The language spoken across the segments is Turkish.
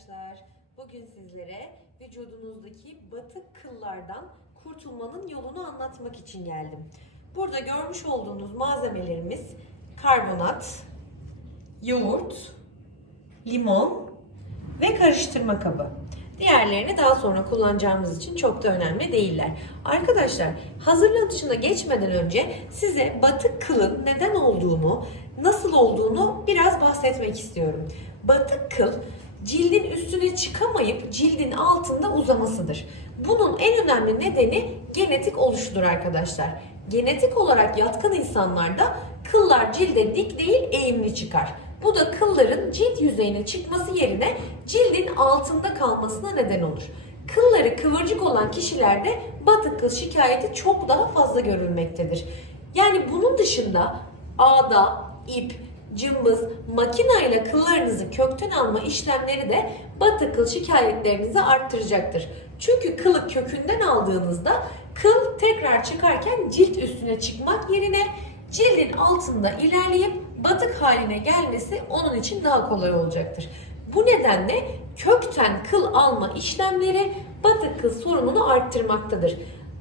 arkadaşlar. Bugün sizlere vücudunuzdaki batık kıllardan kurtulmanın yolunu anlatmak için geldim. Burada görmüş olduğunuz malzemelerimiz karbonat, yoğurt, limon ve karıştırma kabı. Diğerlerini daha sonra kullanacağımız için çok da önemli değiller. Arkadaşlar hazırlanışına geçmeden önce size batık kılın neden olduğunu, nasıl olduğunu biraz bahsetmek istiyorum. Batık kıl cildin üstüne çıkamayıp cildin altında uzamasıdır. Bunun en önemli nedeni genetik oluşudur arkadaşlar. Genetik olarak yatkın insanlarda kıllar cilde dik değil eğimli çıkar. Bu da kılların cilt yüzeyine çıkması yerine cildin altında kalmasına neden olur. Kılları kıvırcık olan kişilerde batık kıl şikayeti çok daha fazla görülmektedir. Yani bunun dışında ağda, ip, cımbız, makina ile kıllarınızı kökten alma işlemleri de batık kıl şikayetlerinizi arttıracaktır. Çünkü kılı kökünden aldığınızda kıl tekrar çıkarken cilt üstüne çıkmak yerine cildin altında ilerleyip batık haline gelmesi onun için daha kolay olacaktır. Bu nedenle kökten kıl alma işlemleri batık kıl sorununu arttırmaktadır.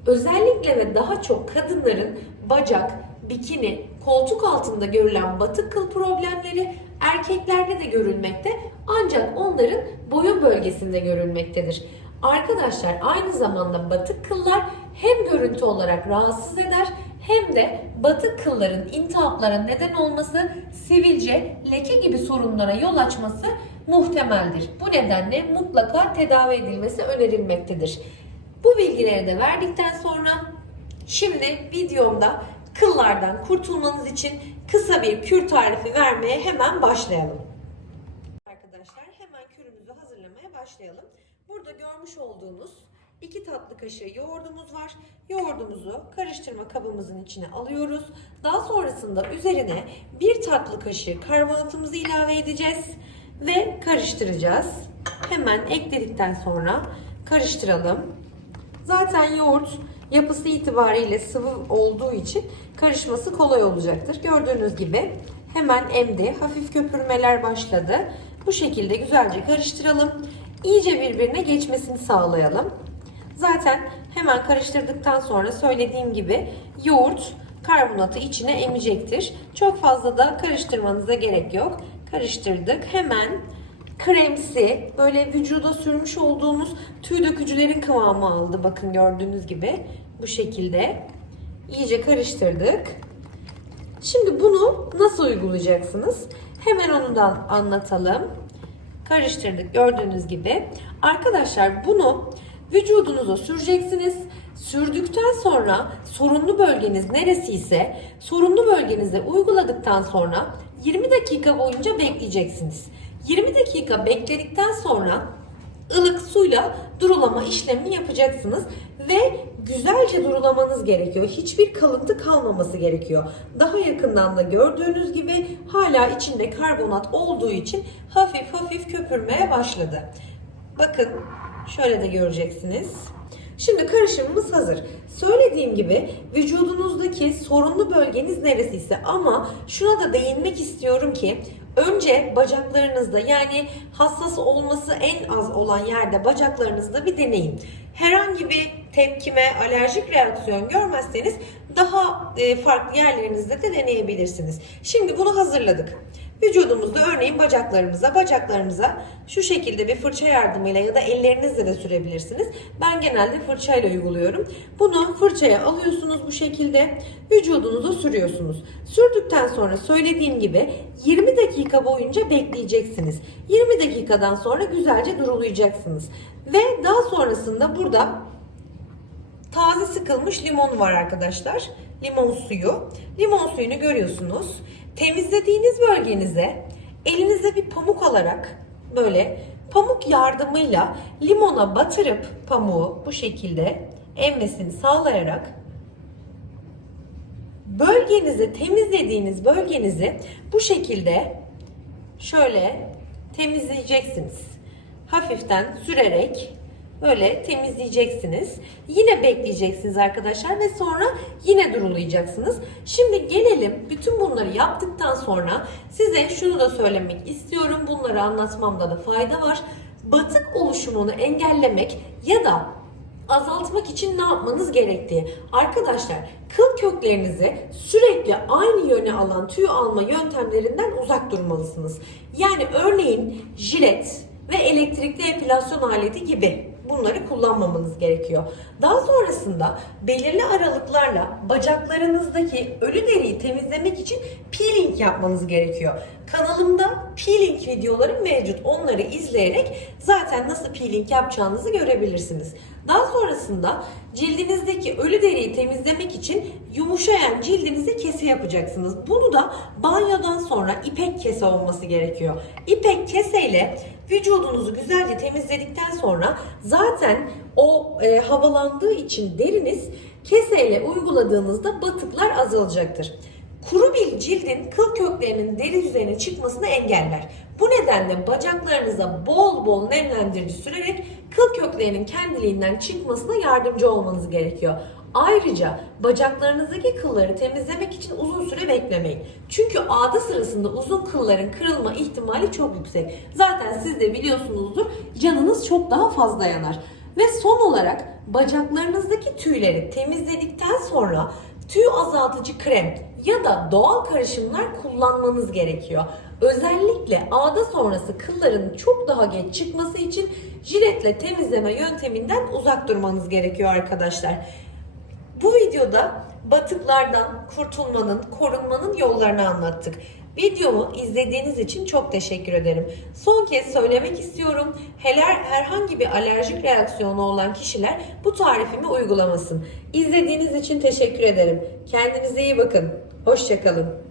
Özellikle ve daha çok kadınların bacak, bikini, koltuk altında görülen batık kıl problemleri erkeklerde de görülmekte ancak onların boyun bölgesinde görülmektedir. Arkadaşlar aynı zamanda batık kıllar hem görüntü olarak rahatsız eder hem de batık kılların intihaplara neden olması, sivilce, leke gibi sorunlara yol açması muhtemeldir. Bu nedenle mutlaka tedavi edilmesi önerilmektedir. Bu bilgileri de verdikten sonra şimdi videomda kıllardan kurtulmanız için kısa bir kür tarifi vermeye hemen başlayalım. Arkadaşlar hemen kürümüzü hazırlamaya başlayalım. Burada görmüş olduğunuz 2 tatlı kaşığı yoğurdumuz var. Yoğurdumuzu karıştırma kabımızın içine alıyoruz. Daha sonrasında üzerine 1 tatlı kaşığı karbonatımızı ilave edeceğiz ve karıştıracağız. Hemen ekledikten sonra karıştıralım. Zaten yoğurt yapısı itibariyle sıvı olduğu için karışması kolay olacaktır. Gördüğünüz gibi hemen emdi. Hafif köpürmeler başladı. Bu şekilde güzelce karıştıralım. İyice birbirine geçmesini sağlayalım. Zaten hemen karıştırdıktan sonra söylediğim gibi yoğurt karbonatı içine emecektir. Çok fazla da karıştırmanıza gerek yok. Karıştırdık. Hemen kremsi böyle vücuda sürmüş olduğunuz tüy dökücülerin kıvamı aldı. Bakın gördüğünüz gibi bu şekilde. İyice karıştırdık. Şimdi bunu nasıl uygulayacaksınız? Hemen onu da anlatalım. Karıştırdık gördüğünüz gibi. Arkadaşlar bunu vücudunuza süreceksiniz. Sürdükten sonra sorunlu bölgeniz neresi ise sorunlu bölgenize uyguladıktan sonra 20 dakika boyunca bekleyeceksiniz. 20 dakika bekledikten sonra ılık suyla durulama işlemini yapacaksınız ve güzelce durulamanız gerekiyor. Hiçbir kalıntı kalmaması gerekiyor. Daha yakından da gördüğünüz gibi hala içinde karbonat olduğu için hafif hafif köpürmeye başladı. Bakın şöyle de göreceksiniz. Şimdi karışımımız hazır. Söylediğim gibi vücudunuzdaki sorunlu bölgeniz neresiyse ama şuna da değinmek istiyorum ki önce bacaklarınızda yani hassas olması en az olan yerde bacaklarınızda bir deneyin. Herhangi bir tepkime, alerjik reaksiyon görmezseniz daha e, farklı yerlerinizde de deneyebilirsiniz. Şimdi bunu hazırladık. Vücudumuzda örneğin bacaklarımıza, bacaklarımıza şu şekilde bir fırça yardımıyla ya da ellerinizle de sürebilirsiniz. Ben genelde fırçayla uyguluyorum. Bunu fırçaya alıyorsunuz bu şekilde. Vücudunuza sürüyorsunuz. Sürdükten sonra söylediğim gibi 20 dakika boyunca bekleyeceksiniz. 20 dakikadan sonra güzelce durulayacaksınız. Ve daha sonrasında burada taze sıkılmış limon var arkadaşlar. Limon suyu. Limon suyunu görüyorsunuz. Temizlediğiniz bölgenize elinize bir pamuk alarak böyle pamuk yardımıyla limona batırıp pamuğu bu şekilde emmesini sağlayarak bölgenizi temizlediğiniz bölgenizi bu şekilde şöyle temizleyeceksiniz. Hafiften sürerek böyle temizleyeceksiniz. Yine bekleyeceksiniz arkadaşlar ve sonra yine durulayacaksınız. Şimdi gelelim bütün bunları yaptıktan sonra size şunu da söylemek istiyorum. Bunları anlatmamda da fayda var. batık oluşumunu engellemek ya da azaltmak için ne yapmanız gerektiği. Arkadaşlar kıl köklerinizi sürekli aynı yöne alan tüy alma yöntemlerinden uzak durmalısınız. Yani örneğin jilet ve elektrikli epilasyon aleti gibi bunları kullanmamanız gerekiyor. Daha sonrasında belirli aralıklarla bacaklarınızdaki ölü deriyi temizlemek için peeling yapmanız gerekiyor. Kanalımda peeling videolarım mevcut. Onları izleyerek zaten nasıl peeling yapacağınızı görebilirsiniz. Daha sonrasında cildinizdeki ölü deriyi temizlemek için yumuşayan cildinize kese yapacaksınız. Bunu da banyodan sonra ipek kese olması gerekiyor. İpek keseyle vücudunuzu güzelce temizledikten sonra zaten o e, havalandığı için deriniz keseyle uyguladığınızda batıklar azalacaktır. Kuru bir cildin kıl köklerinin deri yüzeyine çıkmasını engeller. Bu nedenle bacaklarınıza bol bol nemlendirici sürerek kıl köklerinin kendiliğinden çıkmasına yardımcı olmanız gerekiyor. Ayrıca bacaklarınızdaki kılları temizlemek için uzun süre beklemeyin. Çünkü ağda sırasında uzun kılların kırılma ihtimali çok yüksek. Zaten siz de biliyorsunuzdur canınız çok daha fazla yanar. Ve son olarak bacaklarınızdaki tüyleri temizledikten sonra tüy azaltıcı krem ya da doğal karışımlar kullanmanız gerekiyor. Özellikle ağda sonrası kılların çok daha geç çıkması için jiletle temizleme yönteminden uzak durmanız gerekiyor arkadaşlar. Bu videoda batıklardan kurtulmanın, korunmanın yollarını anlattık. Videomu izlediğiniz için çok teşekkür ederim. Son kez söylemek istiyorum. Heler herhangi bir alerjik reaksiyonu olan kişiler bu tarifimi uygulamasın. İzlediğiniz için teşekkür ederim. Kendinize iyi bakın. Hoşçakalın.